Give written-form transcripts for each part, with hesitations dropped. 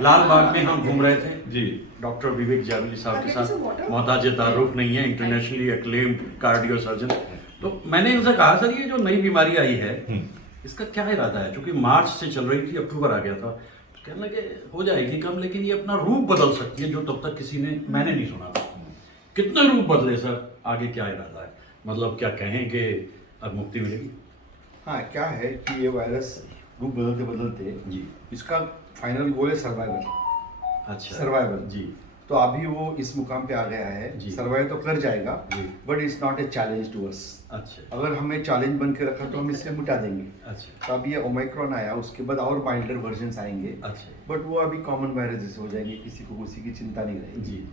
लाल बाग में हम घूम रहे थे जी, डॉक्टर विवेक जावली साहब के साथ। मोहताज तारुफ नहीं है, इंटरनेशनली एक्लेम्ड कार्डियो सर्जन। तो मैंने इनसे कहा सर ये जो नई बीमारी आई है इसका क्या इरादा है, क्योंकि मार्च से चल रही थी, अक्टूबर आ गया था, तो कहने लगे हो जाएगी कम, लेकिन ये अपना रूप बदल सकती है जो तब तक किसी ने मैंने नहीं सुना था। कितने रूप बदले सर, आगे क्या इरादा है, मतलब क्या कहें कि अब मुक्ति मिलेगी? हाँ, क्या है कि ये वायरस रूप बदलते बदलते जी, इसका फाइनल गोल है सर्वाइवल। अच्छा, सर्वाइवल जी, तो अभी वो इस मुकाम पे आ गया है, सर्वाइव तो कर जाएगा, but it's not a challenge to us. अच्छा, अगर हमें चैलेंज बन के रखा तो हम इससे मिटा देंगे। अच्छा, तो अभी ये ओमाइक्रॉन आया, उसके बाद और माइल्डर वर्जन्स आएंगे, अच्छा, बट वो अभी कॉमन वायरस जैसे हो जाएंगे, किसी को किसी की चिंता नहीं रहेगी जी।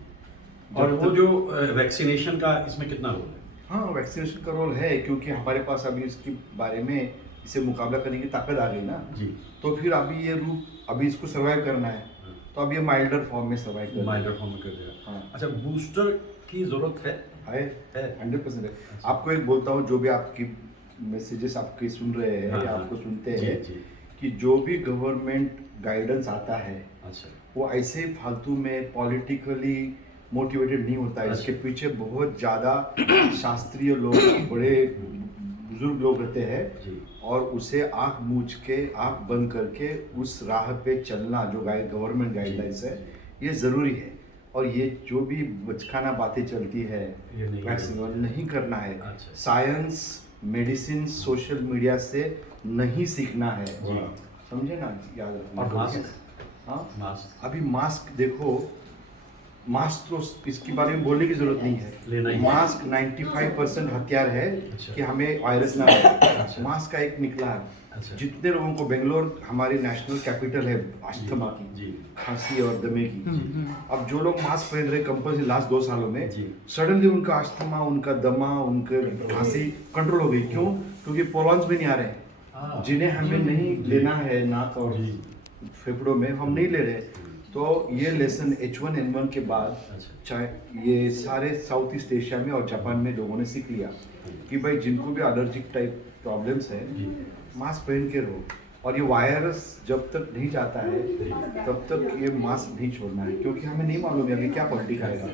और वो जो वैक्सीनेशन का इसमें कितना रोल है? हाँ, वैक्सीनेशन का रोल है, क्योंकि हमारे पास अभी इसके बारे में इसे मुकाबला करने की ताकत आ गई ना जी, तो फिर अभी ये रूप अभी इसको सर्वाइव करना है, तो अब ये माइल्डर फॉर्म में सर्वाइव करना है। माइल्डर फॉर्म में कर दिया। हाँ, अच्छा, बूस्टर की जरूरत है? है 100% है। आपको एक बोलता हूँ, जो भी आपकी मैसेजेस आपके सुन रहे हैं हाँ, या हाँ, आपको सुनते जी, हैं, जी, कि जो भी गवर्नमेंट गाइडेंस आता है अच्छा, वो ऐसे ही फालतू में पॉलिटिकली मोटिवेटेड नहीं होता है। अच्छा। इसके पीछे बहुत ज़्यादा शास्त्रीय लोग, बड़े बुजुर्ग लोग रहते हैं, जी, और उसे आंख मूंझ के, आंख बंद करके उस राह पे चलना जो गवर्नमेंट गाइडलाइंस है, ये ज़रूरी है। और ये जो भी बचकाना बातें चलती है ये नहीं वैक्सीन वाली, नहीं करना है। अच्छा। साइंस, मेडिसिन, सोशल मीडिया से नहीं सीखना है, जी। समझे ना, याद रखना। और मास्क? हाँ, मास्क अभी मास्क देखो, मास्क तो इसके बारे में बोलने की जरूरत नहीं लेना है। ही है। मास्क 95% हथियार है अच्छा। कि हमें वायरस ना लगे। अच्छा। मास्क का एक निकला है। अच्छा। जितने लोगों को, बेंगलोर हमारी नेशनल कैपिटल है अस्थमा की, जी, खांसी और दमे की, अब जो लोग मास्क पहन रहे कंपल्सरी लास्ट 2 सालों में, जी। सडनली उनका अस्थमा, उनका दमा, उनके खांसी कंट्रोल हो गई। क्यों? क्योंकि पोलॉन्स में नहीं आ रहे, हाँ। जिन्हें हमें नहीं लेना है नाक और जी। फेफड़ों में, हम नहीं ले रहे। तो ये लेसन H1N1 के बाद अच्छा। चाहे ये सारे साउथ ईस्ट एशिया में और जापान में लोगों ने सीख लिया कि भाई जिनको भी एलर्जिक टाइप प्रॉब्लम्स है, मास्क पहन के रहो। और ये वायरस जब तक नहीं जाता है तब तक ये मास्क नहीं छोड़ना है, क्योंकि हमें नहीं मालूम है अभी क्या पॉलिटिक आएगा।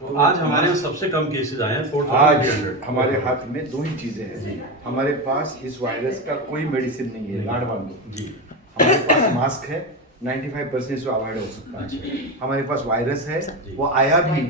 तो आज हमारे यहाँ सबसे कम केसेस आए हैं, आज 4,300। हमारे हाथ में 2 ही चीजें हैं। हमारे पास इस वायरस का कोई मेडिसिन नहीं है, गार्ड बांध दो। जी, हमारे पास मास्क है, 95% से अवॉइड हो सकता है। हमारे पास वायरस है, वो आया भी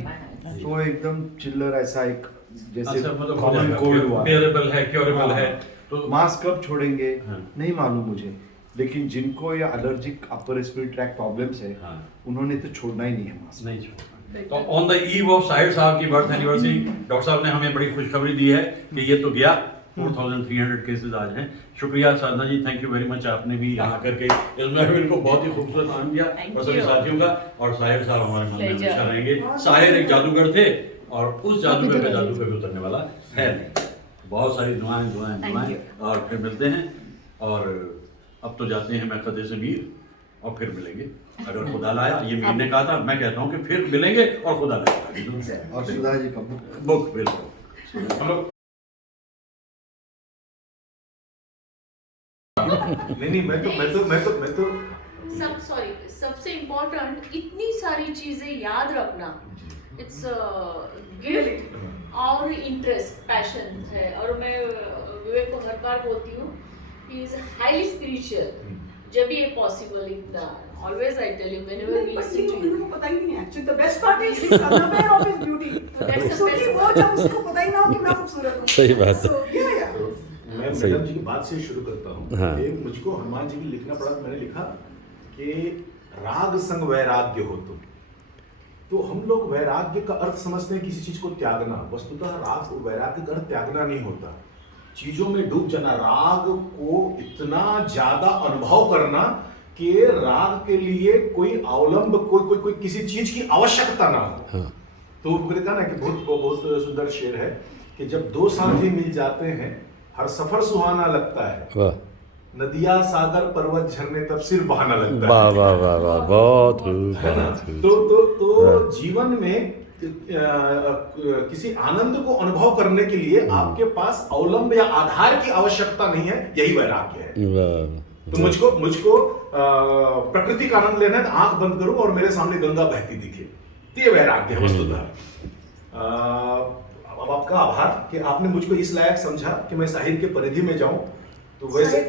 तो एकदम चिल्लर, ऐसा एक जैसे अच्छा, मतलब कॉमन कोल्ड हुआ। बेरेबल है, क्योरेबल हाँ। है। तो मास्क कब छोड़ेंगे हाँ। नहीं मालूम मुझे, लेकिन जिनको ये allergic upper respiratory tract problems है, हाँ। उन्होंने तो छोड़ना ही नहीं है मास्क। नहीं छोड़ना। तो on the eve of Sahir साहब की बर्थ एनिवर्सरी, डॉक्टर साहब ने हमें बड़ी खुशखबरी दी है कि ये तो गया, 4,300 केसेस आज हैं। शुक्रिया साधना जी, थैंक यू वेरी मच, आपने भी यहाँ आकर के इस महफिल को बहुत ही खूबसूरत आनंद दिया, और सभी साथियों का। और साहिर साहब हमारे मन में हमेशा रहेंगे। साहिर एक जादूगर थे, और उस जादूगर का जादू कभी उतरने वाला है नहीं। बहुत सारी दुआएं दुआएं दुआएं, और फिर मिलते हैं। और अब तो जाते हैं महफिल से मीर, और फिर मिलेंगे अगर खुदा लाया। ये मीर ने कहा था, मैं कहता हूँ कि फिर मिलेंगे और खुदा लाया। और सुधा जी का बुक बिल्कुल हम लोग नहीं, मैं तो सबसे इम्पोर्टेंट इतनी सारी चीजें याद रखना, इट्स गिफ्ट और इंटरेस्ट, पैशन है। और मैं विवेक को हर बार बोलती हूँ, ही इज हाईली स्पिरिचुअल। जब ये पॉसिबल इतना, always I tell you whenever we see you, लोगों को पता ही नहीं है। Actually the best part is he is unaware of his beauty. That's the best वो जब उसको पता ही ना हो कि मैं खूबसूरत हूँ। सही बात है। So, yeah. तो मैं सही। मैडम जी की बात से शुरू करता हूँ। हाँ। कि मुझको हनुमान जी की लिखना पड़ा, तो मैंने लिखा कि राग संग वैराग्य हो तुम। तो हम लोग वैराग्य का अर्थ समझते हैं किसी चीज को त्यागना, वस्तुतः राग वैराग्य का अर्थ त्यागना नहीं होता, चीजों में डूब जाना, राग को इतना ज्यादा अनुभव करना कि राग के लिए कोई अवलंब, कोई किसी चीज की आवश्यकता ना हो। हाँ। तो मैंने कहा ना कि बहुत सुंदर शेर है कि जब 2 साथी मिल जाते हैं, हर सफर सुहाना लगता है, वाह नदिया सागर पर्वत झरने तब सिर बहाना लगता है। वाह वाह वाह वाह, बहुत खूब, है ना? बहुत खूब। तो जीवन में किसी आनंद को अनुभव करने के लिए आपके पास अवलंब या आधार की आवश्यकता नहीं है, यही वैराग्य है। वाह तो मुझको प्रकृति का आनंद लेना है तो आंख बंद करूं और मेरे सामने गंगा बहती दिखे, तो ये वैराग्य है वस्तुतः। अब आपका आभार कि आपने मुझको इस लायक समझा कि मैं साहिर के परिधि में जाऊं, तो वैसे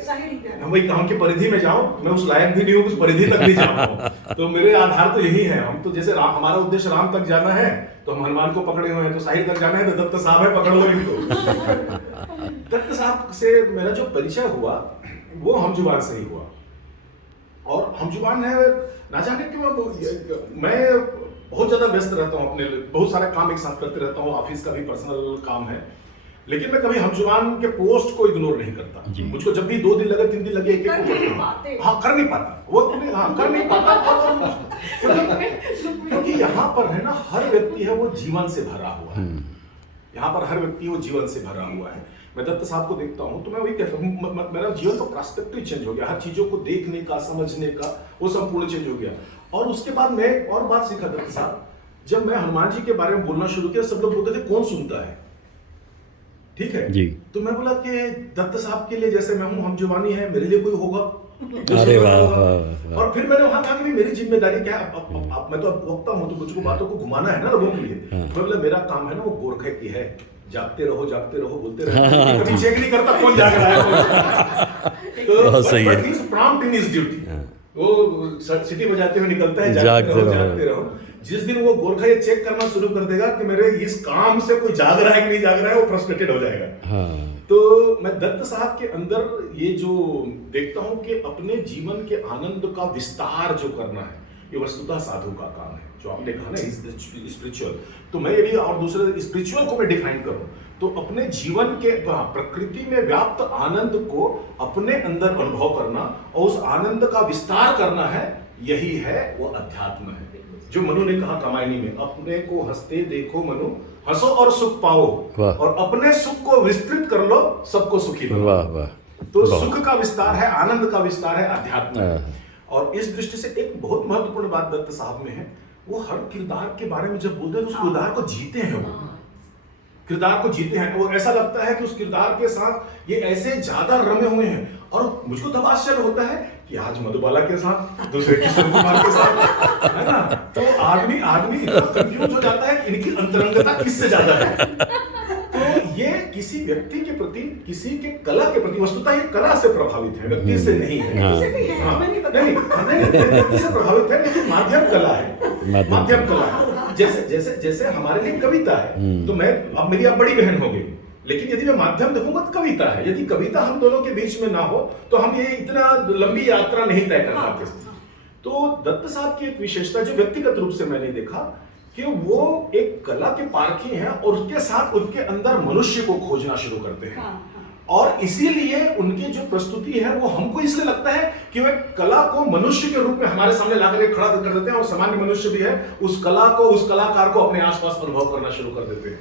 वही काम के परिधि में जाऊं, मैं उस लायक भी नहीं हूं, उस परिधि तक नहीं जा पाऊं। तो मेरे आधार तो यही है, हम तो जैसे राम, हमारा उद्देश्य राम तक जाना है तो हम हनुमान को पकड़े हुए हैं, तो साहिर तक जाना है तो दत्त साहब है, पकड़ लो इनको। दत्त साहब से मेरा जो परिचय हुआ वो हम जुबान से ही हुआ, और हम जुबान है ना जाने क्यों मैं बहुत ज्यादा व्यस्त रहता हूँ, अपने बहुत सारे काम एक साथ करते रहता हूँ, ऑफिस का भी पर्सनल काम है, लेकिन मैं कभी हम जुबान के पोस्ट को इग्नोर नहीं करता। मुझको जब भी 2 दिन लगे 3 दिन लगे एक हाँ कर नहीं पाता वो हाँ कर नहीं पाता क्योंकि यहाँ पर है ना हर व्यक्ति है वो जीवन से भरा हुआ है, यहाँ पर हर व्यक्ति वो जीवन से भरा हुआ है। मैं दत्त साहब को देखता हूँ तो मैं वही कहता हूँ, मेरा जीवन का पर्सपेक्टिव चेंज हो गया, हर चीजों को देखने का समझने का वो संपूर्ण चेंज हो गया। और उसके बाद मैं एक और बात सीखा दत्त साहब, जब मैं हनुमान जी के बारे में बोलना शुरू किया सब लोग बोलते थे कौन सुनता है, ठीक है जी। तो मैं बोला कि दत्त साहब के लिए जैसे मैं हूँ हम जुबानी है, मेरे लिए कोई होगा। अरे वाह। और फिर मैंने वहां कहा कि मेरी जिम्मेदारी क्या है, अब मैं तो अब वक्ता हूँ तो मुझको बातों को घुमाना है ना लोगं के लिए। मैं बोला मेरा काम है ना वो गोरखे की है, जागते रहो बोलते रहो, कभी चेक नहीं करता कौन जाग रहा है। तो सही है, he is prompt in his duty, वो सिटी बजाते हुए निकलता है, जागते रहो। जिस दिन वो गोरखा ये चेक करना शुरू कर देगा कि मेरे इस काम से कोई जाग रहा है कि नहीं जाग रहा है, वो फ्रस्ट्रेटेड हो जाएगा। तो मैं दत्त साहब के अंदर ये जो देखता हूं कि अपने जीवन के आनंद का विस्तार जो करना है ये वस्तुतः साधु का काम है, जो आपने कहा ना स्पिरिचुअल। तो मैं ये भी और दूसरे स्पिरिचुअल को मैं डिफाइन करूं तो अपने जीवन के प्रकृति में व्याप्त आनंद को अपने अंदर अनुभव करना और उस आनंद का विस्तार करना है, यही है वो अध्यात्म है। जो मनु ने कहा रामायणी में, अपने को हंसते देखो मनु, हंसो और सुख पाओ, और अपने सुख को विस्तृत कर लो, सबको सुखी बनाओ। वाह वाह। तो सुख का विस्तार है, आनंद का विस्तार है, अध्यात्म है। और इस दृष्टि से एक बहुत महत्वपूर्ण बात दत्त साहब में है, वो हर किरदार के बारे में जब बोलते हैं तो उस किरदार को जीते हैं, वो किरदार को जीते हैं। और ऐसा लगता है कि उस किरदार के साथ ये ऐसे ज्यादा रमे हुए हैं। और मुझको तब आश्चर्य होता है कि आज मधुबाला के साथ, दूसरे किशोर कुमार के साथ, है ना, तो आदमी कंफ्यूज हो जाता है इनकी अंतरंगता किससे ज्यादा है। तो ये किसी व्यक्ति के प्रति, किसी के कला के प्रति, वस्तुतः ये कला से प्रभावित है, व्यक्ति से नहीं है। नहीं व्यक्ति से प्रभावित है, लेकिन माध्यम कला है, माध्यम कला है। जैसे हमारे लिए कविता है, तो मैं अब मेरी बड़ी बहन हो गई, लेकिन यदि मैं माध्यम देखूंगा तो कविता है। यदि कविता हम दोनों के बीच में ना हो तो हम ये इतना लंबी यात्रा नहीं तय कर पाते। तो दत्त साहब की एक विशेषता जो व्यक्तिगत रूप से मैंने देखा कि वो एक कला के पारखी हैं और उसके साथ उनके अंदर मनुष्य को खोजना शुरू करते हैं। और इसीलिए उनकी जो प्रस्तुति है वो हमको इसलिए लगता है कि वे कला को मनुष्य के रूप में हमारे सामने लाकर खड़ा कर देते हैं, और सामान्य मनुष्य भी है उस कला को, उस कलाकार को अपने आसपास अनुभव करना शुरू कर देते हैं।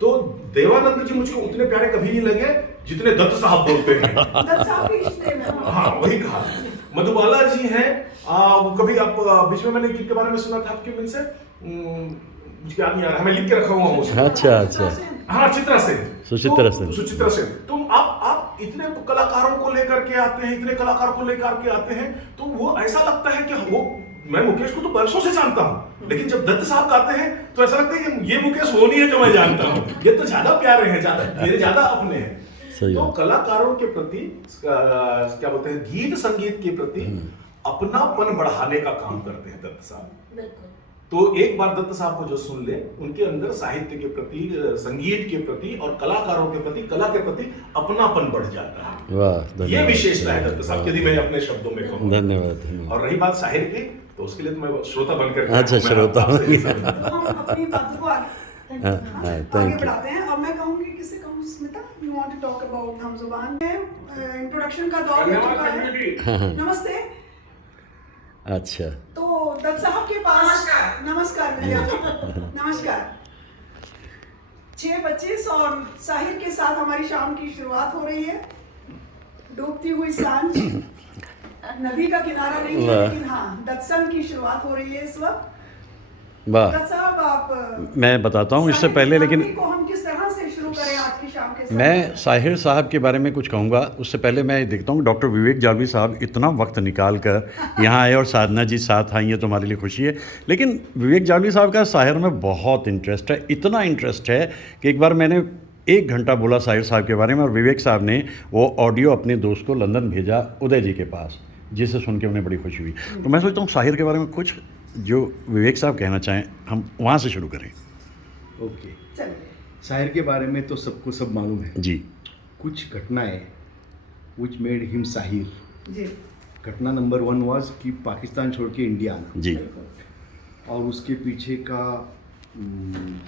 तो देवानंद जी मुझको उतने प्यारे कभी नहीं लगे जितने दत्त साहब बोलते हैं। दत्त साहब के रिश्ते में हाँ वही कहा। मधुबाला जी हैं, कभी आप बीच में मैंने गीत के बारे में सुना था आपके मन से, मुझे याद नहीं आ रहा, मैं लिख के रखा हुआ हूँ। अच्छा हाँ चित्रा सेन, सुचित्रा सेन। तुम आप इतने कलाकारों को लेकर के आते हैं, इतने कलाकार को लेकर के आते हैं, तो वो ऐसा लगता है कि वो, मैं मुकेश को तो बरसों से जानता हूँ, लेकिन जब दत्त साहब गाते हैं तो ऐसा लगता है कि ये मुकेश वो नहीं है जो मैं जानता हूँ, ये तो ज्यादा प्यारे हैं, मेरे ज्यादा अपने हैं। तो कलाकारों के प्रति क्या बोलते हैं, गीत संगीत के प्रति अपनापन बढ़ाने का काम करते हैं दत्त साहब। तो एक बार दत्त साहब को जो सुन ले, उनके अंदर साहित्य के प्रति, संगीत के प्रति और कलाकारों के प्रति, कला के प्रति अपनापन बढ़ जाता है। वाह, ये विशेषता है दत्त साहब, यदि मैं अपने शब्दों में कहूँ। धन्यवाद। और रही बात शाहिर की, तो उसके लिए तो मैं श्रोता बनकर, अच्छा श्रोता हम अपनी बात को आगे बढ़ाते हैं। अब मैं कहूँगी, किससे कहूँ, Smita, you want to talk about हम जुबान में। इंट्रोडक्शन का दौर हो चुका है। नमस्ते। अच्छा, तो दत्त साहब के पास, नमस्कार भैया, नमस्कार। 6:25 और साहिर के साथ हमारी शाम की शुरुआत हो रही है। डूबती हुई सांझ, नदी का किनारा नहीं है, लेकिन हाँ दत्संग की शुरुआत हो रही है इस वक्त। दत्त साहब, आप, मैं बताता हूँ इससे पहले, लेकिन को हम किस तरह से शुरू करें आज की शाम के के साथ। मैं साहिर साहब के बारे में कुछ कहूँगा, उससे पहले मैं देखता हूँ डॉक्टर विवेक जालवी साहब इतना वक्त निकाल कर यहाँ आए और साधना जी साथ आई हैं तो हमारे लिए खुशी है। लेकिन विवेक जालवी साहब का साहिर में बहुत इंटरेस्ट है, इतना इंटरेस्ट है कि एक बार मैंने 1 घंटा बोला साहिर साहब के बारे में और विवेक साहब ने वो ऑडियो अपने दोस्त को लंदन भेजा उदय जी के पास, जिसे सुन के उन्हें बड़ी खुशी हुई। तो मैं सोचता हूँ साहिर के बारे में कुछ जो विवेक साहब कहना चाहें हम वहाँ से शुरू करें। ओके, चलिए। शायर के बारे में तो सबको सब मालूम है। जी कुछ घटनाएं which made him शाहिर। जी घटना नंबर 1 वाज कि पाकिस्तान छोड़ के इंडिया आना जी और उसके पीछे का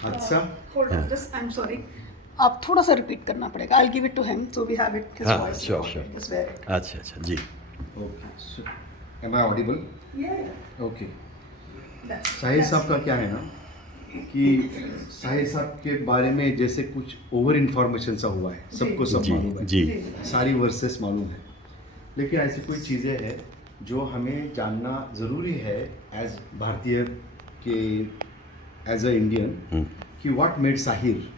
हादसा। Hold on, just I am sorry, आप थोड़ा सा रिपीट करना पड़ेगा। I give it to him so we have it his हाँ, voice. sure, sure. Just wear it. अच्छा अच्छा जी okay, am I audible? Yeah okay, Sahir साहब का क्या है ना कि शाहिर साहब के बारे में जैसे कुछ ओवर इन्फॉर्मेशन सा हुआ है, सबको सब जी मालूम है, जी सारी वर्सेस मालूम है, लेकिन ऐसी कोई चीज़ें हैं जो हमें जानना ज़रूरी है एज भारतीय के एज अ इंडियन कि what made Sahir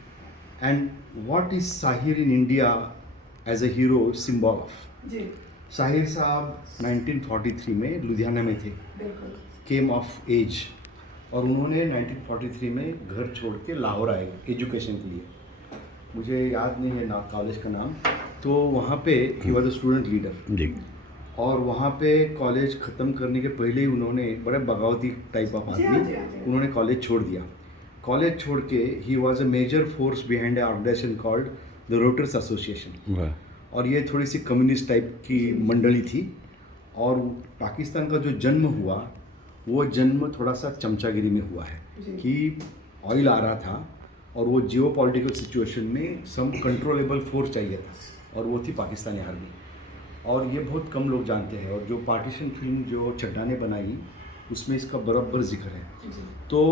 and what is Sahir in India as a hero symbol of. जी शाहिर साहब 1943 में लुधियाना में थे, बिल्कुल। केम ऑफ एज, और उन्होंने 1943 में घर छोड़ के लाहौर आए एजुकेशन के लिए। मुझे याद नहीं है ना कॉलेज का नाम, तो वहाँ पे ही वॉज अ स्टूडेंट लीडर, जी और वहाँ पे कॉलेज ख़त्म करने के पहले ही उन्होंने बड़े बगावती टाइप ऑफ जी हाँ, आदमी जी हाँ, जी हाँ। उन्होंने कॉलेज छोड़ दिया। कॉलेज छोड़ के he was a major force behind a organization called the writers association, वाह और ये थोड़ी सी कम्युनिस्ट टाइप की मंडली थी। और पाकिस्तान का जो जन्म हुआ वो जन्म थोड़ा सा चमचागिरी में हुआ है जी। कि ऑयल आ रहा था और वो जियो पॉलिटिकल सिचुएशन में सम कंट्रोलेबल फोर्स चाहिए था, और वो थी पाकिस्तानी आर्मी। और ये बहुत कम लोग जानते हैं, और जो पार्टीशन फिल्म जो चड्ढा ने बनाई उसमें इसका बराबर जिक्र है। जी तो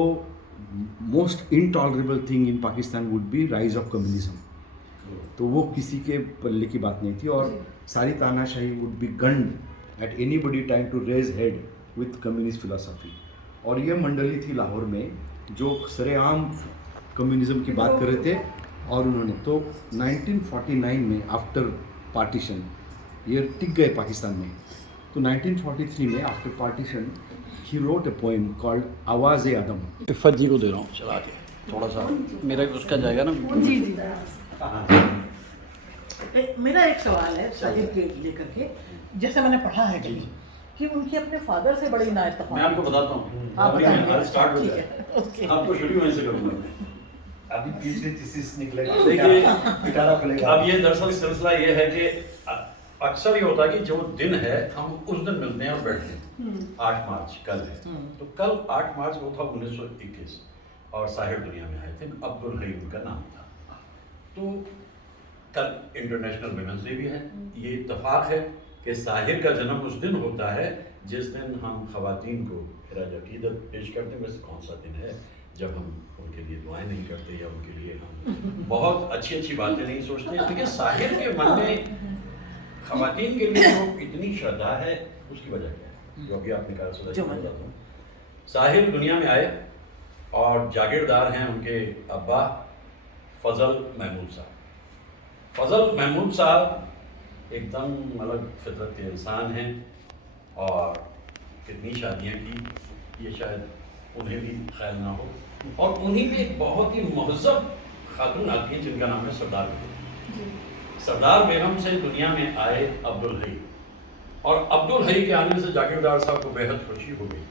most intolerable thing in Pakistan would be rise of communism, तो वो किसी के पल्ले की बात नहीं थी, और सारी तानाशाही would be gunned at anybody time to raise head with communist philosophy. और ये मंडली थी लाहौर में जो सरेआम कम्युनिज्म की बात कर रहे थे, और उन्होंने तो 1949 में आफ्टर पार्टीशन ये टिक गए पाकिस्तान में। तो 1943 में after partition he wrote a poem called आवाज़ ए आदम। इफ़त जी को दे रहा हूँ चला के, थोड़ा सा मेरा उसका जाएगा ना। जी जी मेरा एक सवाल है शाहिर के लेकर के, जैसे मैंने पढ़ा है कहीं कि उनकी अपने फादर से बड़ी मैं नाइतफाकी। आपको बताता हूँ, आप बताइए। स्टार्ट हो ठीक जाए, है, ओके। आपको शुरू वहीं से करूँगा। अभी तीसरे थीसिस निकलेगा, देखिए, पिटारा खुलेगा। अब ये दरअसल सिलसिला ये है कि अक्सर ये होता है कि जो दिन है हम उस दिन मिलते हैं और बैठते हैं। 8 मार्च कल है, तो कल 8 मार्च वो था 1921 और साहिर दुनिया में आए थे, अब्दुल हई उनका नाम था। तो कल इंटरनेशनल वुमेन्स डे भी है। ये इत्तेफाक है कि साहिर का जन्म उस दिन होता है जिस दिन हम ख़वातीन को खिराज अक़ीदत पेश करते हैं। वैसे कौन सा दिन है जब हम उनके लिए दुआएं नहीं करते या उनके लिए हम बहुत अच्छी अच्छी बातें नहीं सोचते हैं। देखिए साहिर के मन में ख़वातीन के लिए जो इतनी श्रद्धा है उसकी वजह क्या है, जो अभी आपने कहा जो बताता हूँ। साहिर दुनिया में आए और जागीरदार हैं उनके अब्बा फजल महमूद साहब। फजल महमूद साहब एकदम अलग फितरत के इंसान हैं, और कितनी शादियाँ की ये शायद उन्हें भी ख्याल ना हो। और उन्हीं में एक बहुत ही महज़ब खातून आती है जिनका नाम है सरदार बेगम। सरदार बेगम से दुनिया में आए अब्दुल हई, और अब्दुल हई के आने से जागीरदार साहब को बेहद खुशी हो गई,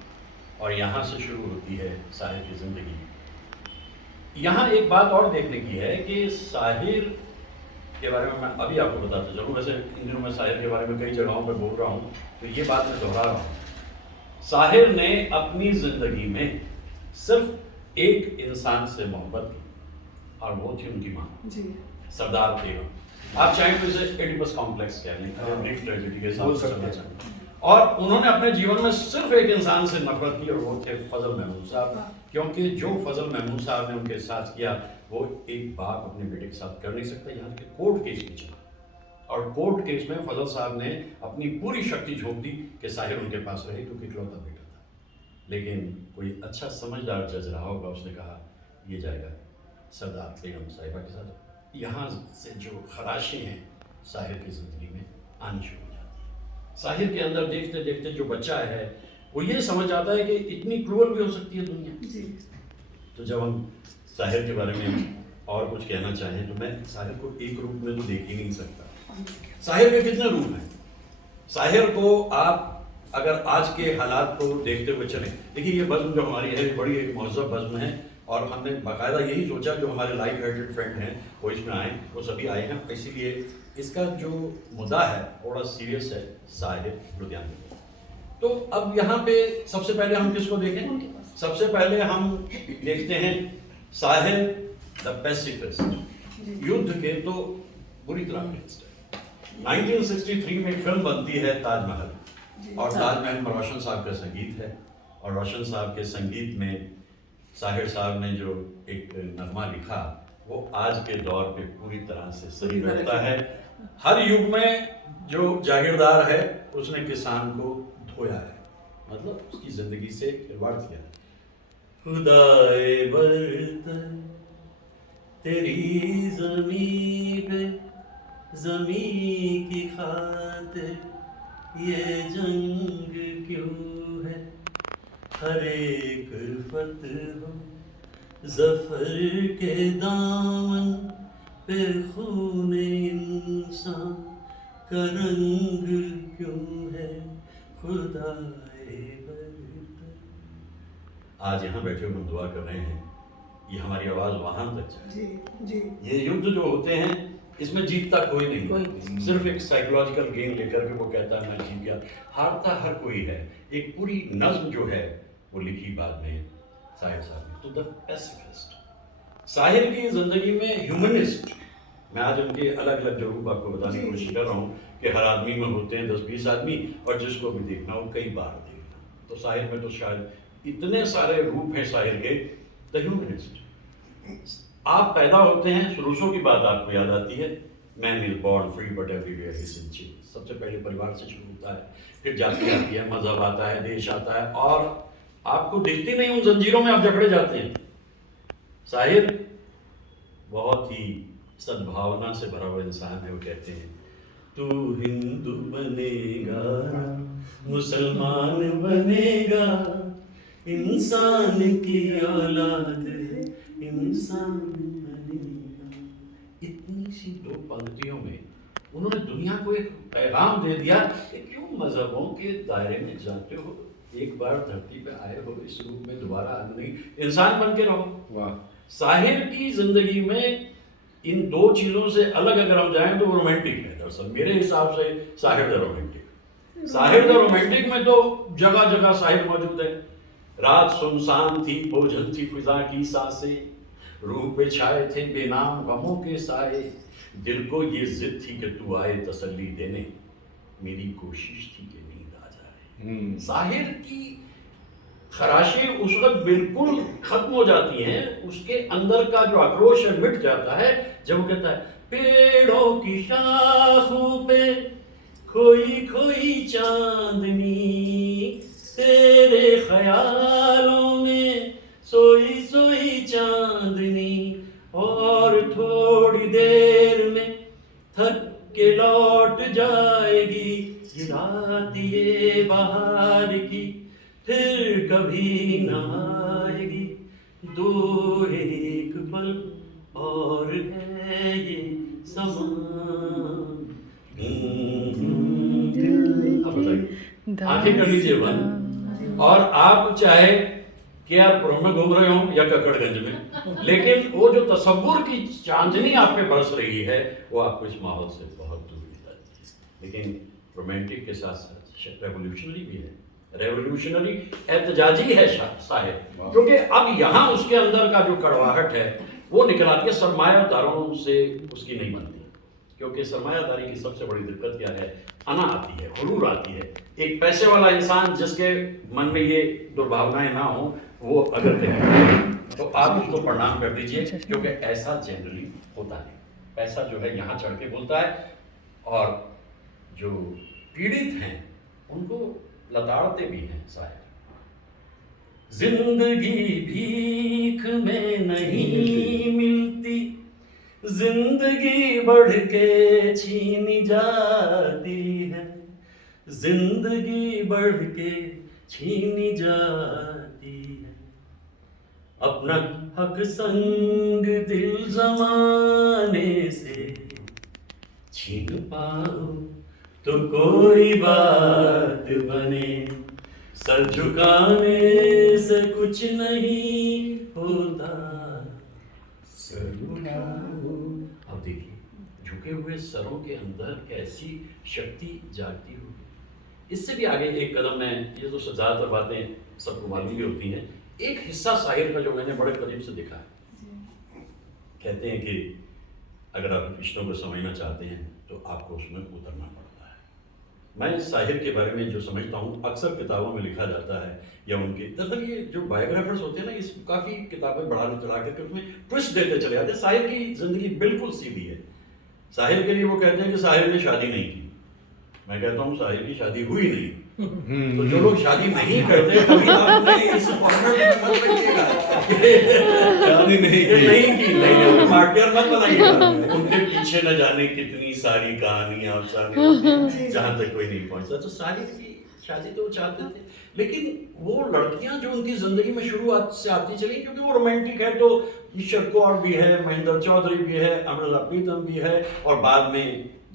और यहाँ से शुरू होती है साहिर की ज़िंदगी। यहाँ एक बात और देखने की है कि साहिर के बारे में मैं अभी आपको बताता चलूँ। वैसे इन दिनों मैं साहिर के बारे में कई जगहों पर बोल रहा हूँ, तो ये बात मैं दोहरा रहा हूँ। साहिर ने अपनी ज़िंदगी में सिर्फ एक इंसान से मोहब्बत की, और वो थी उनकी माँ जी सरदार बेगम। आप चाहें तो इसे एडिपस कॉम्प्लेक्स कह लें, ग्रीक ट्रेजेडी के बोल साथ सकते चलना हैं। चाहें। और उन्होंने अपने जीवन में सिर्फ एक इंसान से नफरत की, और वो थे फजल महमूद साहब। क्योंकि जो फजल महमूद साहब ने उनके साथ किया वो एक बाप अपने बेटे के साथ कर नहीं सकता। यहाँ के कोर्ट केस भी चला, और कोर्ट केस में फजल साहब ने अपनी पूरी शक्ति झोंक दी कि साहिर उनके पास रहे, क्योंकि इकलौता बेटा था। लेकिन कोई अच्छा समझदार जज रहा होगा, उसने कहा ये जाएगा सरदार बेगम साहिबा के साथ। यहाँ से जो खराशें हैं साहिर की ज़िंदगी में आनी शुरू हो जाती है। साहिर के अंदर देखते देखते जो बच्चा है वो ये समझ आता है कि इतनी क्रूअल भी हो सकती है दुनिया। जी तो जब हम साहिर के बारे में और कुछ कहना चाहें तो मैं साहिर को एक रूप में तो देख ही नहीं सकता। साहिर के कितने रूप हैं? साहिर को आप अगर आज के हालात को देखते हुए चलें, देखिए ये बज़्म जो हमारी है बड़ी एक महज़ब बज़्म है और हमने बाकायदा यही सोचा जो हमारे लाइट हार्टेड फ्रेंड हैं वो इसमें आए, वो सभी आए हैं, इसीलिए इसका जो मुद्दा है थोड़ा सीरियस है, साहिर लुधियानवी। तो अब यहाँ पे सबसे पहले हम किसको देखें? सबसे पहले हम देखते हैं साहिर द पैसिफिस्ट, युद्ध के तो बुरी तरह अगेंस्ट है। 1963 में एक फिल्म बनती है ताजमहल, और ताजमहल में रोशन साहब का संगीत है और रोशन साहब के संगीत में साहिर साहब ने जो एक नगमा लिखा वो आज के दौर पे पूरी तरह से सही बैठता है। हर युग में जो जागीरदार है उसने किसान को धोया है, मतलब उसकी जिंदगी से खिलवाड़ किया। खुदाए बर्तन तेरी ज़मीं पे ज़मीं की खातिर ये जंग क्यों है, हर एक फतह ज़फ़र के दामन पे खून इंसान का रंग क्यों है, खुदाए बर्तन। आज यहाँ बैठे हुए हम दुआ कर रहे हैं ये हमारी आवाज़ वहाँ तक जाए। जी जी ये युद्ध जो होते हैं इसमें जीतता कोई नहीं, कोई सिर्फ एक साइकोलॉजिकल गेम लेकर के वो कहता है मैं जीत गया। हारता हर कोई है। एक पूरी नज्म जो है वो लिखी बाद में साहिर साहब ने। तो द पैसिफिस्ट साहिर की जिंदगी में ह्यूमनिस्ट, मैं आज उनके अलग अलग जो रूप आपको बताने की कोशिश कर रहा हूँ कि हर आदमी में होते हैं 10-20 आदमी और जिसको भी देखना हो कई बार देखना। तो साहिर में तो शायद इतने सारे रूप हैं साहिर के। द ह्यूमनिस्ट, आप पैदा होते हैं, रूसों की बात आपको याद आती है, man is born free but everywhere he is in change. सबसे पहले परिवार से शुरू होता है, फिर जाति आती है, मजहब आता है, देश आता है और आपको दिखती नहीं उन जंजीरों में आप जकड़े जाते हैं। साहिर बहुत ही सद्भावना से भरा हुआ इंसान है। वो कहते हैं तू हिंदू बनेगा, मुसलमान बनेगा, इंसान की औलाद है, इंसान बनेगा। इतनी सी 2 पंक्तियों में उन्होंने दुनिया को एक पैगाम दे दिया कि क्यों मजहबों के दायरे में जाते हो, एक बार धरती पे आए हो, इस रूप में दोबारा आना नहीं, इंसान बन के रहो। वाह। साहिर की जिंदगी में इन 2 चीजों से अलग अगर हम जाएं तो वो रोमांटिक है। दरअसल मेरे हिसाब से Sahir the romantic, Sahir the romantic में तो जगह जगह साहिर मौजूद है। रात सुनसान थी, बोझल थी फिजा की सांसें, रूह पे छाए थे बेनाम गमों के साए, दिल को ये जिद थी कि तू आए तसल्ली देने, मेरी कोशिश थी कि नींद आ जाए। साहिर की खराशें उस वक्त बिल्कुल खत्म हो जाती हैं, उसके अंदर का जो आक्रोश है मिट जाता है जब वो कहता है पेड़ों की शाखों पे खोई खोई चांदनी, तेरे ख्यालों में सोई सोई चांदनी, और थोड़ी देर में थक के लौट जाएगी ये रात ये बहार की, फिर कभी न आएगी, दो एक पल और है ये समा। अब बताइए, आंखें कर लीजिए बंद और आप चाहे कि आप पुरम में घूम रहे हो या ककड़गंज में, लेकिन वो जो तसव्वुर की चांदनी आप पे बरस रही है वो आपको इस माहौल से बहुत दूर ले जाती है। लेकिन रोमांटिक के साथ साथ रेवोल्यूशनरी भी है, रेवोल्यूशनरी एहतजाजी है साहिर, क्योंकि अब यहाँ उसके अंदर का जो कड़वाहट है वो निकल आती है। सरमायादारों से उसकी नहीं बनती, क्योंकि सरमायादारी की सबसे बड़ी दिक्कत क्या है, अना आती है, हुरूर आती है। एक पैसे वाला इंसान जिसके मन में ये दुर्भावनाएं ना हो वो अगर तो आप उसको प्रणाम कर दीजिए, क्योंकि ऐसा जनरली होता है। पैसा जो है यहाँ चढ़ के बोलता है और जो पीड़ित हैं उनको लताड़ते भी हैं साहिर। जिंदगी भीख में नहीं मिलती, जिंदगी बढ़ के छीनी जाती है, जिंदगी बढ़ के छीनी जाती है, अपना हक संग दिल जमाने से छीन पाओ तो कोई बात बने, सर झुकाने से कुछ नहीं होता, सर उठाओ। अब देखिए, झुके हुए सरों के अंदर कैसी शक्ति जागती होगी। इससे भी आगे एक कदम मैं, ये तो ज़्यादातर बातें सबको मालूम भी होती हैं, एक हिस्सा शायर का जो मैंने बड़े करीब से देखा है। कहते हैं कि अगर आप रिश्तों को समझना चाहते हैं तो आपको उसमें उतरना पड़ता है। मैं शायर के बारे में जो समझता हूँ, अक्सर किताबों में लिखा जाता है, या उनके दरअसल ये जो बायोग्राफर्स होते हैं ना, इस काफ़ी किताबें बढ़ा चढ़ा करके उसमें ट्विस्ट देते चले जाते हैं। शायर की ज़िंदगी बिल्कुल सीधी है। शायर के लिए वो कहते हैं कि शायर ने शादी नहीं की, मैं कहता हूँ शायर की शादी हुई नहीं। तो जो लोग शादी नहीं करते कभी आपने इस कॉर्नर में मत रखिएगा, शादी नहीं की, नहीं मार्टियर मत बनाइएगा। उनके पीछे न जाने कितनी सारी कहानियां अफसाने होती हैं, जहाँ तक कोई नहीं पहुंचता। तो सारी की शादी तो वो चाहते थे, लेकिन वो लड़कियां जो उनकी जिंदगी में शुरुआत से आती चली, क्योंकि वो रोमांटिक है, तो ईश्वर कौर भी है, महेंद्र चौधरी भी है, अमृता प्रीतम भी है, और बाद में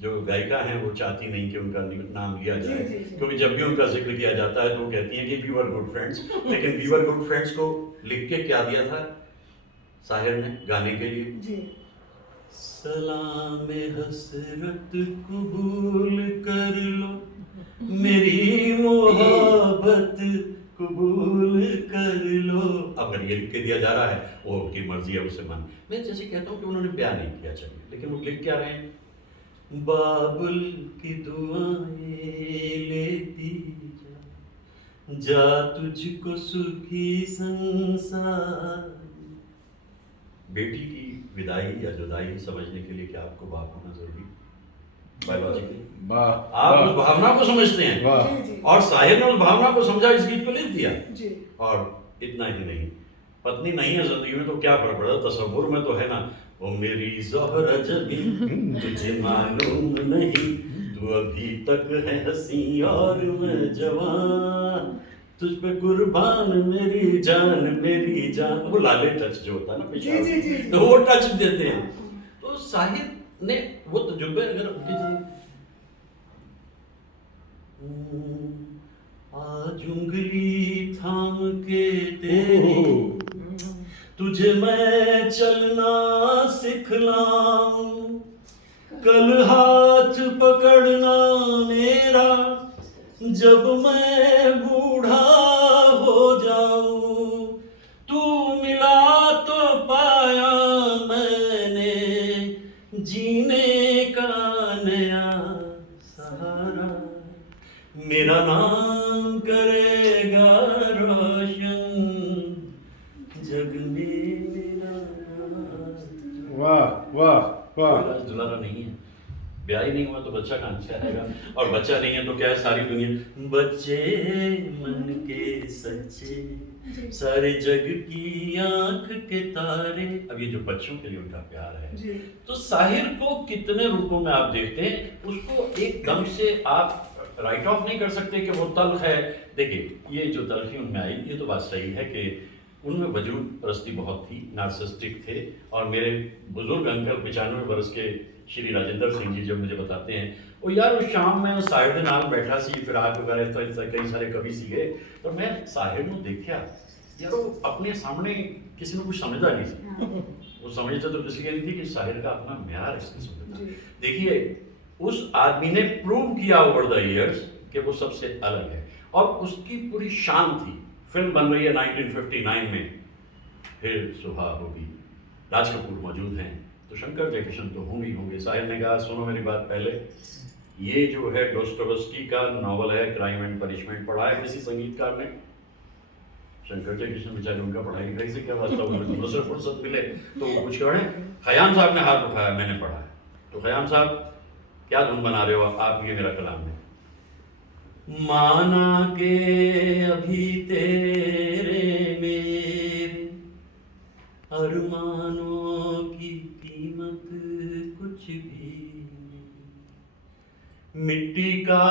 जो गायिका हैं वो चाहती नहीं कि उनका नाम लिया जाए, क्योंकि जब भी उनका जिक्र किया जाता है तो वो कहती हैं कि वी वर गुड फ्रेंड्स। लेकिन वी वर गुड फ्रेंड्स को लिख के क्या दिया था शायर ने गाने के लिए? सलाम हसरत कबूल कर लो, मेरी मोहब्बत कबूल कर लो। अगर ये लिख के दिया जा रहा है, वो उनकी मर्जी है, उसे मान। मैं जैसे कहता हूँ कि उन्होंने ब्याह नहीं किया, चलिए, लेकिन वो लिख क्या रहे हैं? बाबुल की दुआएं लेती जा तुझको सुखी संसार। बेटी की विदाई या जुदाई समझने के लिए क्या आपको बाप होना जरूरी? बायोलॉजिकली आप उस भावना को समझते हैं, और शायर ने उस भावना को समझा, इस गीत को लिख दिया। और इतना ही नहीं, पत्नी नहीं है जिंदगी में तो क्या फर्क पड़ा, तसव्वुर में तो है ना, वो मेरी ज़ोहरा जबी तुझे मालूम नहीं, तू अभी तक है हंसी और मैं जवान, तुझ पे कुर्बान मेरी जान। वो लाले टच जो होता है ना पेशाब, तो वो टच देते हैं। तो शाहिद ने वो तजुर्बे अगर उनकी आज उंगली थाम के तेरी तुझे मैं चलना सिखलाऊं, कल हाथ पकड़ना मेरा जब मैं बूढ़ा हो जाऊं, तू मिला तो पाया मैंने जीने का नया सहारा, मेरा नाम करेगा रोशन जग में मेरा। वाह वाह वाह। दुलारा नहीं है, ब्याह ही नहीं हुआ तो बच्चा कहाँ से आएगा, और बच्चा नहीं है तो क्या है, सारी दुनिया बच्चे मन के सच्चे सारे जग की आंख के तारे। अब ये जो बच्चों के लिए उनका प्यार है, तो साहिर को कितने रूपों में आप देखते हैं, उसको एकदम से आप राइट ऑफ नहीं कर सकते कि वो तल्ख है। देखिए, ये जो तल्खी उनमें आई, ये तो बात सही है कि उनमें वजूद परस्ती बहुत थी, नार्सिसिस्टिक थे। और मेरे बुजुर्ग अंकल 95 वर्ष के श्री राजेंद्र सिंह जी जब मुझे बताते हैं, वो यार उस शाम में साहिर दे नाल बैठा सी, फिर आप वगैरह तो कई सारे कवि सीगे, तो मैं साहिर को देखा यार, वो अपने सामने किसी ने कुछ समझदा नहीं सी, वो समझते तो इसलिए नहीं थी कि साहिर का अपना म्यार इस किस्म का। देखिए, उस आदमी ने प्रूव किया ओवर द ईयर्स कि वो सबसे अलग है, और उसकी पूरी शान थी। फिल्म बन रही है 1959 में, फिर सुबह होगी, राज कपूर मौजूद हैं, तो शंकर जयकिशन तो होंगे। साहिर ने कहा, सुनो मेरी बात, पहले ये जो है डोस्टोयेवस्की का नॉवल है क्राइम एंड पनिशमेंट, पढ़ा है किसी संगीतकार ने? शंकर जयकिशन बेचारे, उनका पढ़ाई लिखाई से क्या वास्ता, उनको सिर्फ फुर्सत मिले तो वो कुछ करें। खयाम साहब ने हाथ उठाया, मैंने पढ़ा है। तो खयाम साहब, क्या धुन बना रहे हो आप, ये मेरा कलाम है। माना के अभी तेरे मेरे अरमानों की कीमत मिट्टी का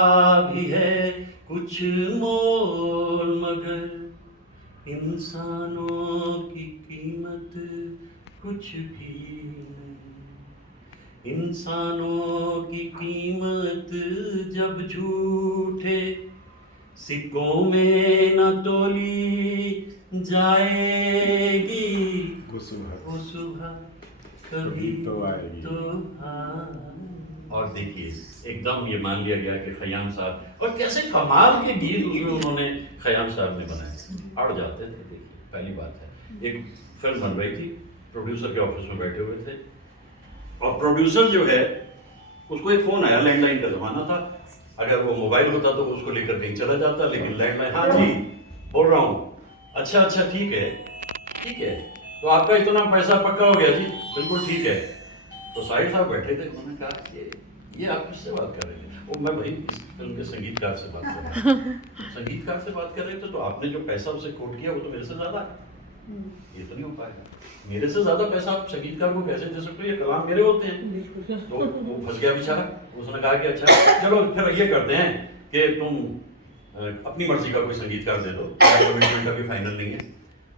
भी है कुछ मोल, मगर इंसानों की कीमत कुछ भी नहीं। इंसानों की कीमत जब झूठे सिक्कों में न तोली जाएगी, वो सुबह कभी तो आएगी। और देखिए एकदम ये मान लिया गया कि खयाम साहब, और कैसे कमाल के गीत उसमें उन्होंने खयाम साहब ने बनाए, अड़ जाते थे। देखिए पहली बात है, एक फिल्म बन रही थी, प्रोड्यूसर के ऑफिस में बैठे हुए थे, और प्रोड्यूसर जो है उसको एक फोन आया, लैंडलाइन का जमाना था, अगर वो मोबाइल होता तो उसको लेकर कहीं चला जाता, लेकिन लैंडलाइन, हाँ जी बोल रहा हूँ, अच्छा ठीक है, तो आपका इतना पैसा पक्का हो गया जी, बिल्कुल ठीक है। तो साहिर साहब बैठे थे, उन्होंने कहा ये आप किससे बात कर रहे हैं? वो मैं भाई इस फिल्म के संगीतकार से बात कर रहा हूँ। संगीतकार से बात कर रहे थे, तो आपने जो पैसा उसे कोट किया वो तो मेरे से ज्यादा है, ये तो नहीं हो पाएगा, मेरे से ज्यादा पैसा आप संगीतकार को कैसे दे सकते हो, ये कलाम मेरे होते हैं। तो वो फंस गया बेचारा, उसने कहा कि अच्छा चलो फिर ये करते हैं कि तुम अपनी मर्जी का कोई संगीतकार दे दो, कमिटमेंट का भी फाइनल नहीं है।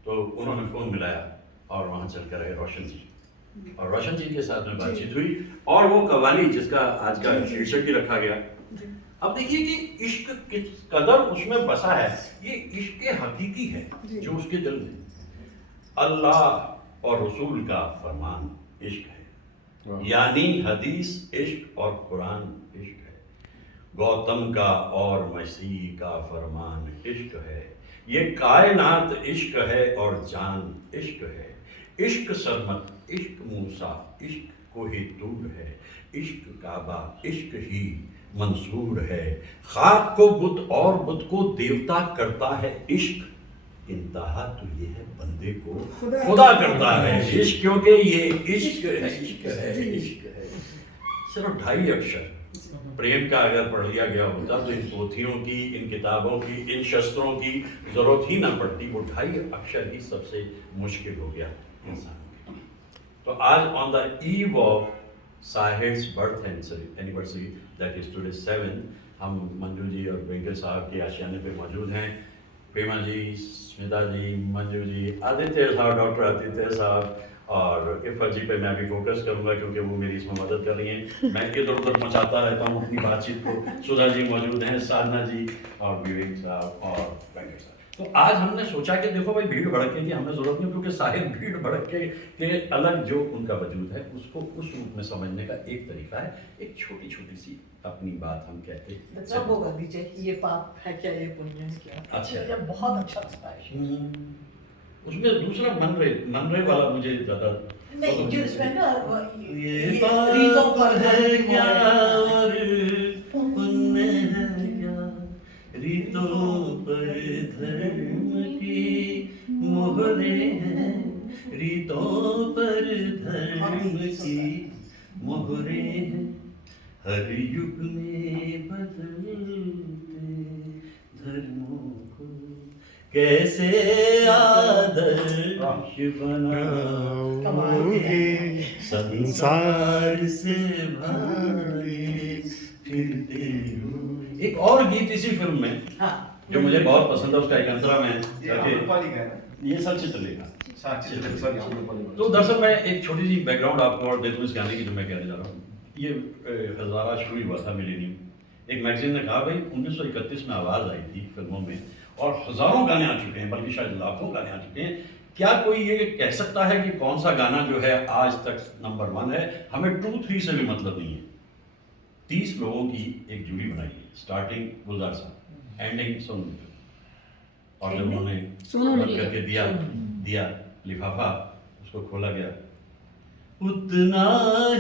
तो उन्होंने फोन मिलाया और वहाँ चल कर आए रोशन जी, और रोशन जी के साथ में बातचीत हुई, और वो कवाली जिसका आज का शीर्षक ही रखा गया। अब देखिए कि इश्क किस कदर उसमें बसा है, ये इश्क हकीकी है जो उसके दिल में, अल्लाह और रसूल का फरमान इश्क है, यानी हदीस इश्क और कुरान इश्क है, गौतम का और मसीह का फरमान इश्क है, ये कायनात इश्क है और जान इश्क है, इश्क सरमत इश्क मूसा इश्क कोहे तूर है, इश्क काबा इश्क ही मंसूर है, खाक को बुत और बुत को देवता करता है इश्क, इंतहा तो ये है बंदे को खुदा करता है इश्क, क्योंकि ये इश्क है, इश्क है, इश्क है। सिर्फ 2.5 अक्षर प्रेम का अगर पढ़ लिया गया होता तो इन पोथियों की, इन किताबों की, इन शस्त्रों की जरूरत ही ना पड़ती, वो 2.5 अक्षर ही सबसे मुश्किल हो गया इंसान के लिए। तो आज on the eve of Sahir's birth anniversary that is today 7, हम मंजू जी और वेंकट साहब के आशियाने पे मौजूद हैं, प्रेमा जी, स्मिता जी, मंजू जी, आदित्य साहब, डॉक्टर आदित्य साहब, और इफ़त जी पे मैं भी फोकस करूंगा क्योंकि वो मेरी इसमें मदद कर रही हैं, मैं इधर उधर मचाता रहता हूँ अपनी बातचीत को। सुधा जी मौजूद हैं, साधना जी और विवेक साहब और वेंकट साहब। तो आज हमने सोचा कि देखो भाई भीड़ भड़के की हमें जरूरत नहीं, क्योंकि साहिर भीड़ भड़के के अलग जो उनका वजूद है उसको उस रूप में समझने का एक तरीका है, एक छोटी छोटी सी अपनी बात हम कहते हैं। सब होगा दीजिए, ये पाप है क्या, ये पुण्य है क्या, अच्छा। ये बहुत अच्छा लगता है। उसमें दूसरा मन रहे वाला मुझे ज्यादा नहीं, जो इसमें ना ये पाप है क्या और पुण्य है क्या, रीतों पर धर्म की मोहरें हैं, रीतों पर धर्म की मोहरें हैं, हर युग में बदलते धर्मों को कैसे आदर्श बनाओगे, संसार से भागे फिरते हो। एक और गीत इसी फिल्म में हाँ, जो मुझे बहुत पसंद है, उसका एक अंतरा में ये आम्रपाली का है ना? ये सचित्र लेखा। सॉरी, आम्रपाली। तो दरअसल मैं एक छोटी सी बैकग्राउंड आपको और दे दूं इस गाने की जो मैं कहने जा रहा हूँ। ये हजारा शुरू हुआ था मिलेनियम, एक मैगजीन ने कहा भाई 1931 में आवाज़ आई थी फिल्मों में और हजारों गाने आ चुके हैं, बल्कि शायद लाखों गाने आ चुके हैं, क्या कोई ये कह सकता है कि कौन सा गाना जो है आज तक नंबर 1 है? हमें 2-3 से भी मतलब नहीं है। 30 लोगों की एक जूरी बनाई, स्टार्टिंग गुलजार साहब, एंडिंग सोनू निगम, और जब उन्होंने बंद करके दिया लिफाफा, उसको खोला गया, उतना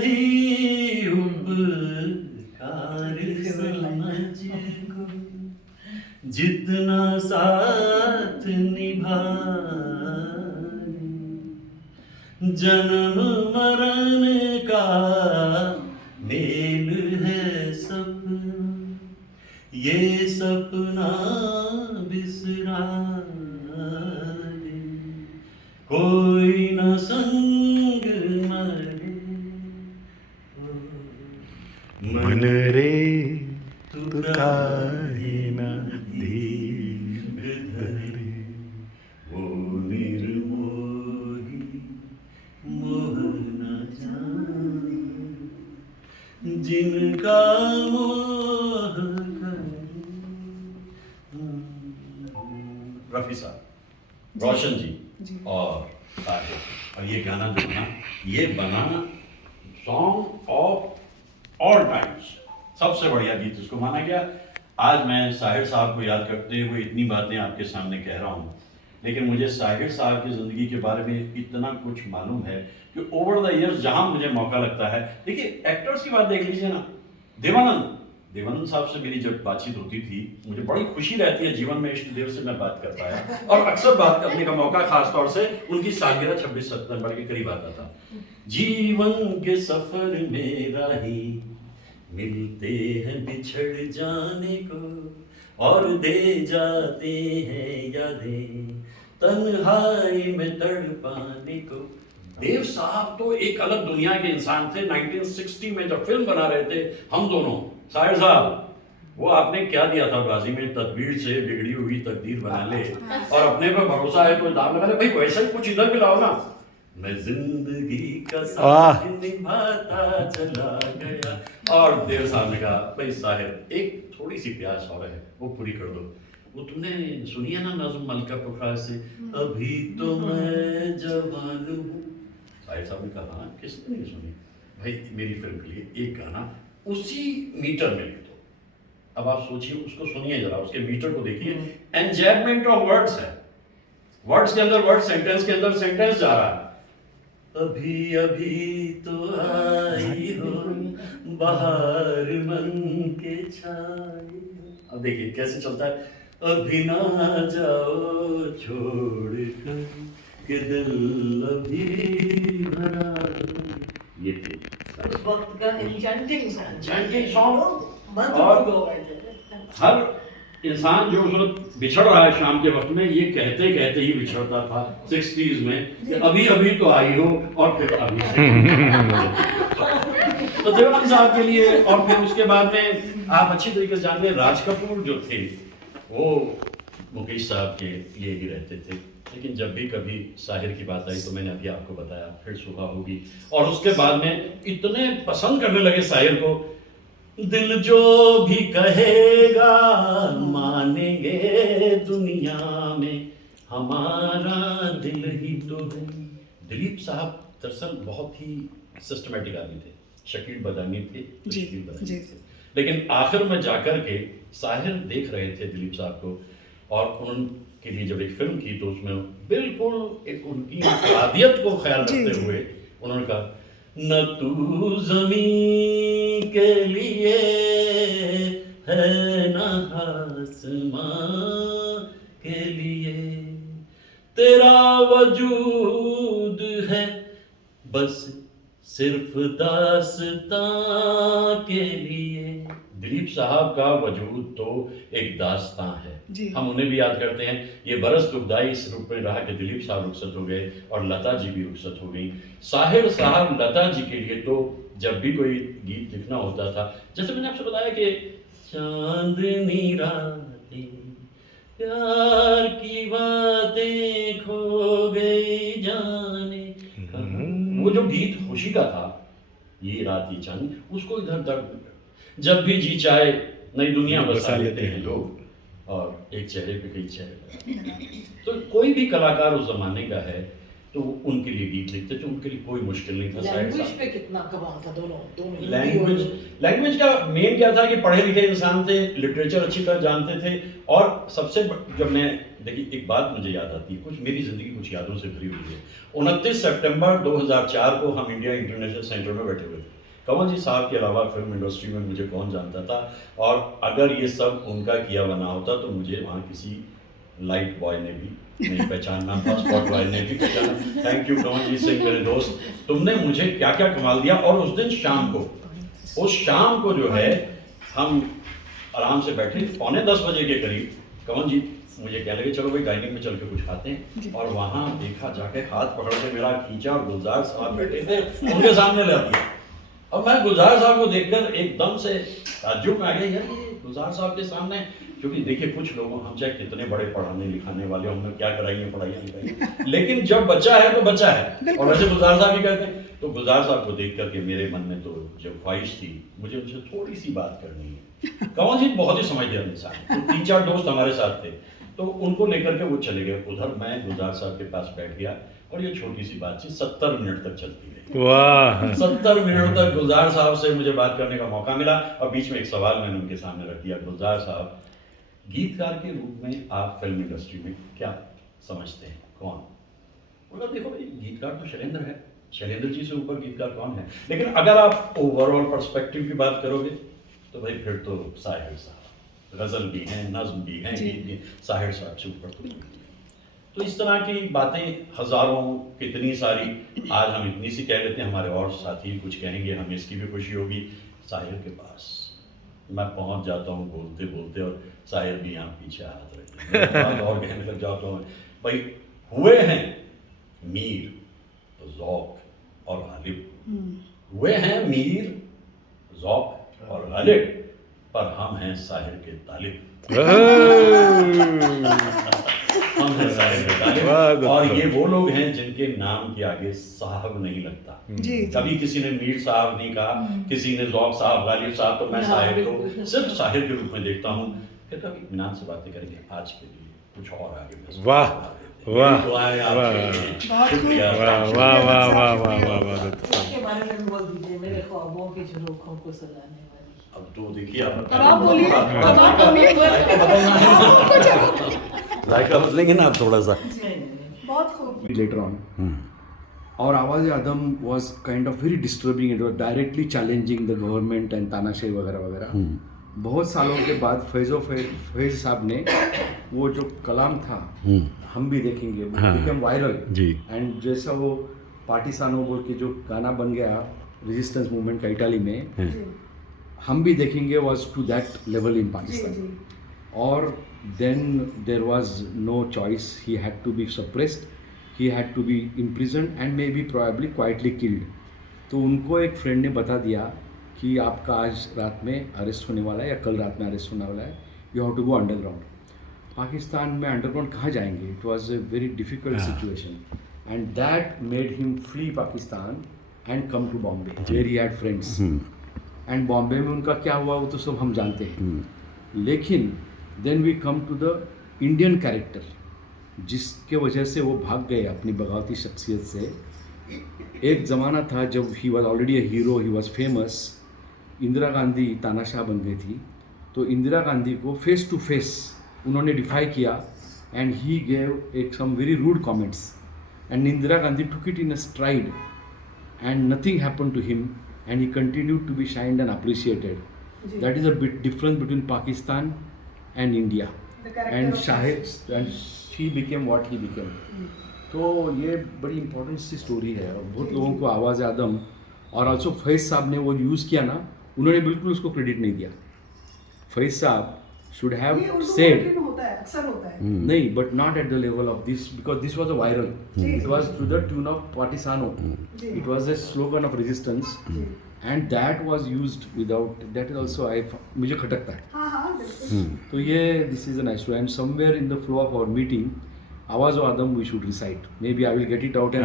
ही उपकार समझो जितना साथ निभाए, जन्म मरण का मेल है सपना, ये सपना बिसरा दे, कोई न संग मरे मन रे रफ़ी साहब, रोशन जी। जी और साहिर, और ये गाना जो बना, ये बना सॉन्ग ऑफ ऑल टाइम्स, सबसे बढ़िया गीत इसको माना गया। आज मैं साहिर साहब को याद करते हुए इतनी बातें आपके सामने कह रहा हूँ, लेकिन मुझे साहिर साहब की ज़िंदगी के बारे में इतना कुछ मालूम है कि ओवर द ईयर्स जहाँ मुझे मौका लगता है, देखिए एक्टर्स की बात देख लीजिए ना, देवानंद साहब से मेरी जब बातचीत होती थी, मुझे बड़ी खुशी रहती है जीवन में इष्ट देव से मैं बात कर पाया, और अक्सर बात करने का मौका खासतौर से उनकी सालगिरह 26 सितंबर के करीब आता था। जीवन के सफर में राही मिलते हैं बिछड़ जाने को, और दे जाते हैं यादें तन्हाई में तड़पाने को। देव साहब तो एक अलग दुनिया के इंसान थे। 1960 में जब फिल्म बना रहे थे हम दोनों, साहिर साहब, वो आपने क्या दिया था बाजी में, तदबीर से बिगड़ी हुई तकदीर बना ले, और अपने पर भरोसा है तो दाम लगा ले। भाई वैसा ही कुछ इधर भी लाओ ना। मैं जिंदगी का साथ निभाता चला गया, और देव साहब ने कहा भाई साहिर एक थोड़ी सी प्यास और है, वो पूरी कर दो। वो तुमने सुनी है ना नज़्म मलका पुखरा से, अभी तो मैं जवान हूँ। साहिर साहब ने कहा हाँ, किसने नहीं सुनी भाई, मेरी फिल्म के लिए एक गाना उसी मीटर में लिख दो। अब आप सोचिए, उसको सुनिए जरा, उसके मीटर को देखिए, एंजॉयमेंट ऑफ वर्ड्स है, वर्ड्स के अंदर वर्ड, सेंटेंस के अंदर सेंटेंस जा रहा है। अभी अभी तो आई हो बाहर मन के छाए। अब देखिए कैसे चलता है, अभी ना जाओ छोड़ कर के दिल अभी भरा। ये थे उस वक्त का enchanting song। और हर इंसान जो उस वक्त बिछड़ रहा है शाम के वक्त में, ये कहते कहते ही बिछड़ता था 60s में कि अभी अभी तो आई हो, और फिर अभी तो देवानंद साहब के लिए। और फिर उसके बाद में आप अच्छी तरीके से जानते हैं, राज कपूर जो थे वो मुकेश साहब के लिए ही रहते थे, लेकिन जब भी कभी साहिर की बात आई तो मैंने अभी आपको बताया, फिर सुबह होगी, और उसके बाद में इतने पसंद करने लगे साहिर को, दिल जो भी कहेगा मानेंगे दुनिया में, हमारा दिल ही तो है। दिलीप साहब दरअसल बहुत ही सिस्टमेटिक आदमी थे, शकील बदानी थे, शकील बदानी थे, लेकिन आखिर में जाकर के साहिर देख रहे थे दिलीप साहब को, और उनके लिए जब एक फिल्म की तो उसमें बिल्कुल एक उनकी आदियत को ख्याल रखते हुए उन्होंने कहा, न तू ज़मीं के लिए है न आसमां के लिए, तेरा वजूद है बस सिर्फ दास्तां के लिए। दिलीप साहब का वजूद तो एक दास्तां है, हम उन्हें भी याद करते हैं। ये बरस दुखदाई इस रूप में रहा कि दिलीप साहब रुखसत हो गए और लता जी भी रुखसत हो गई। साहिर साहब लता जी के लिए तो जब भी कोई गीत लिखना होता था, जैसे मैंने आपसे बताया कि चांदनी रातें प्यार की बातें खो गई जाने, वो जो गीत खुशी का था, ये रात ही चांदनी, उसको इधर दर्द, जब भी जी चाहे नई दुनिया बसा लेते हैं लोग, और एक चेहरे पे कई चेहरे। तो कोई भी कलाकार उस जमाने का है तो उनके लिए गीत लिखते थे, उनके लिए कोई मुश्किल नहीं था। लैंग्वेज पे कितना कमाल था दोनों लैंग्वेज का मेन क्या था कि पढ़े लिखे इंसान थे, लिटरेचर अच्छी तरह जानते थे, और सबसे जब मैं देखिए एक बात मुझे याद आती है, कुछ मेरी जिंदगी कुछ यादों से भरी हुई है। 29 सितंबर 2004 को हम इंडिया इंटरनेशनल सेंटर में बैठे हुए थे। कंवर जी साहब के अलावा फिल्म इंडस्ट्री में मुझे कौन जानता था, और अगर ये सब उनका किया बना होता तो मुझे वहाँ किसी लाइट बॉय ने भी नहीं पहचानना, पासपोर्ट बॉय ने भी पहचाना। थैंक यू कंवर जी सिंह मेरे दोस्त, तुमने मुझे क्या क्या कमाल दिया। और उस दिन शाम को, उस शाम को जो है हम आराम से बैठे, 9:45 बजे के करीब कंवर जी मुझे कहने लगे चलो भाई डाइनिंग में चल के कुछ खाते हैं, और वहाँ देखा जाके हाथ पकड़ के मेरा खींचा, और गुलजार साहब बैठे थे, उनके सामने ला दिया। अब मैं गुलजार साहब को देखकर एकदम से ताज्जुब में आ गया, यार ये गुलजार साहब के सामने, क्योंकि देखिए कुछ लोगों, हम चाहे कितने बड़े पढ़ाने लिखाने वाले, हमने क्या कराई पढ़ाई, लेकिन जब बच्चा है तो बच्चा है, और वैसे गुलजार साहब भी कहते हैं। तो गुलजार साहब को देख करके मेरे मन में तो जब ख्वाहिश थी मुझे उनसे थोड़ी सी बात करनी है। कंवर जी बहुत ही समझदार इंसान, तो 3-4 दोस्त हमारे साथ थे, तो उनको लेकर के वो चले गए उधर। मैं गुलजार साहब के पास बैठ गया और ये छोटी सी बातचीत 70 मिनट तक चलती रही। वाह 70 मिनट तक गुलजार साहब से मुझे बात करने का मौका मिला और बीच में एक सवाल मैंने उनके सामने रख दिया, गुलजार साहब गीतकार के रूप में आप फिल्म इंडस्ट्री में क्या समझते हैं, कौन? बोला देखो भाई गीतकार तो शैलेंद्र है, शैलेंद्र जी से ऊपर गीतकार कौन है, लेकिन अगर आप ओवरऑल पर्सपेक्टिव की बात करोगे तो भाई फिर तो साहिर साहब, गज़ल भी हैं, नज्म भी हैं, गीत भी, साहिर साहब से ऊपर तो नहीं है। तो इस तरह की बातें हज़ारों, कितनी सारी, आज हम इतनी सी कह लेते हैं, हमारे और साथी कुछ कहेंगे, हमें इसकी भी खुशी होगी। साहिर के पास मैं पहुंच जाता हूं बोलते बोलते और साहिर भी यहाँ पीछे हाथ रखे और कहने लग जाता हूँ, भाई हुए हैं मीर तो ज़ौक़ और गालिब, हुए हैं मीर ज़ौक़ और गालिब, पर हम हैं साहिर के तालिब। हम हैं साहिर के तालिब। और ये वो लोग हैं जिनके नाम के आगे साहब नहीं लगता। जी कभी किसी ने मीर साहब नहीं कहा, किसी ने ज़ौक़ साहब, गालिब साहब, तो मैं साहिर को सिर्फ साहिर के रूप में देखता हूँ। फिर कभी इत्मीनान से बातें करेंगे, आज के लिए कुछ और आगे। वाह वाह बहुत शुक्रिया। वाह वाह वाह वाह वाह वाह वाह उसके बारे में भी बोल दीजिए, मेरे ख्वाबों की झरोखों को सजाने वाली। अब तो देखिए आप अब आप बोलिए, अब आप बोलिए। जायका बदलना है। जायका बदलेंगे ना आप थोड़ा सा। बहुत खूब। later on. और आवाज़ आदम was kind of very disturbing. It was directly challenging the government and तानाशाही वगैरह वगैरह। बहुत सालों के बाद फैज़ साहब ने वो जो कलाम था हम भी देखेंगे, बिकम वायरल जी। एंड जैसा वो पार्टिसानो बोल के जो गाना बन गया रेजिस्टेंस मूवमेंट का इटाली में, हम भी देखेंगे was to that level in ji Pakistan. जी। और then there was no choice, he had to be suppressed, he had to be imprisoned and maybe probably quietly killed. तो उनको एक फ्रेंड ने बता दिया कि आपका आज रात में अरेस्ट होने वाला है या कल रात में अरेस्ट होने वाला है, you have to go underground. Pakistan में अंडरग्राउंड कहाँ जाएंगे? It was a very difficult situation and that made him flee Pakistan and come to Bombay where he had friends. And Bombay में उनका क्या हुआ वो तो सब हम जानते हैं, लेकिन then we come to the Indian character जिसके वजह से वो भाग गए अपनी बगावती शख्सियत से। एक ज़माना था जब he was already a hero, he was famous. Indira Gandhi तानाशाह बन गई थी, तो इंदिरा गांधी को फेस टू फेस उन्होंने डिफाई किया एंड ही गेव एक some very rude comments and Indira Gandhi took it in a stride and nothing happen to him and he continued to be shined and appreciated. That is a bit difference between Pakistan and India. The character And of Shahid and she became what he became. तो ये बड़ी important सी story है और बहुत लोगों को आवाज़ आदम और ऑल्सो फैज़ साहब ने वो यूज़ किया ना, उन्होंने बिल्कुल उसको क्रेडिट नहीं दिया। फैज़ साहब शुड हैव ये उर्दू सेड पोएट्री में होता है, अक्सर होता है। नहीं, but not at the level of this because this was a viral, it was to the tune of partisano, it was a slogan of resistance and that was used without that is also I मुझे खटकता है। हाँ हाँ बिल्कुल। तो ये this is a nice and somewhere in the flow of our meeting Awaz Adam we should recite, maybe I will get it out and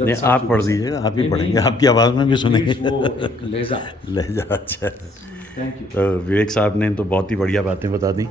नहीं आप पढ़ दीजिए, आप ही पढ़ेंगे, आपकी आवाज़ में भी सुनेंगे। वो एक लहजा। लहजा अच्छा। Thank you. तो विवेक साहब ने तो बहुत ही बढ़िया बातें बता दी।